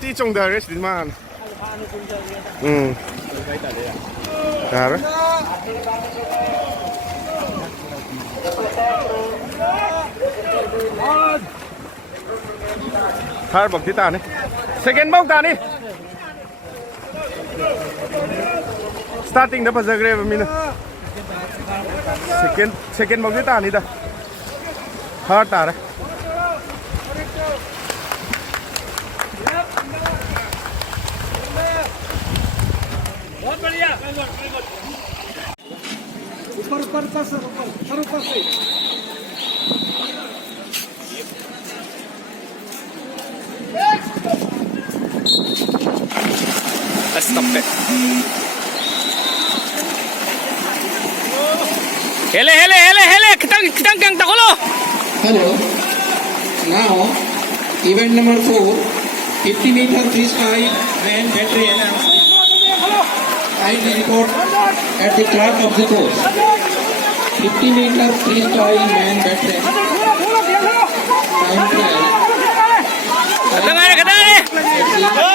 tí trồng đời đấy đến mà Đấy. Hai bậc tí tàn đi. Second bốc tàn đi. Starting đó bây giờ cái này mình. Second bốc tí tàn đi đây. Hard tàn đấy. बहुत बढ़िया ऊपर ऊपर sir ऊपर से Stop it. Hele. Kitang kang takulo. Hello. Now, event number 4, 50-meter freestyle man battery announcement. Kindly report at the start of the course. 50-meter freestyle man battery. Time trial. Katang.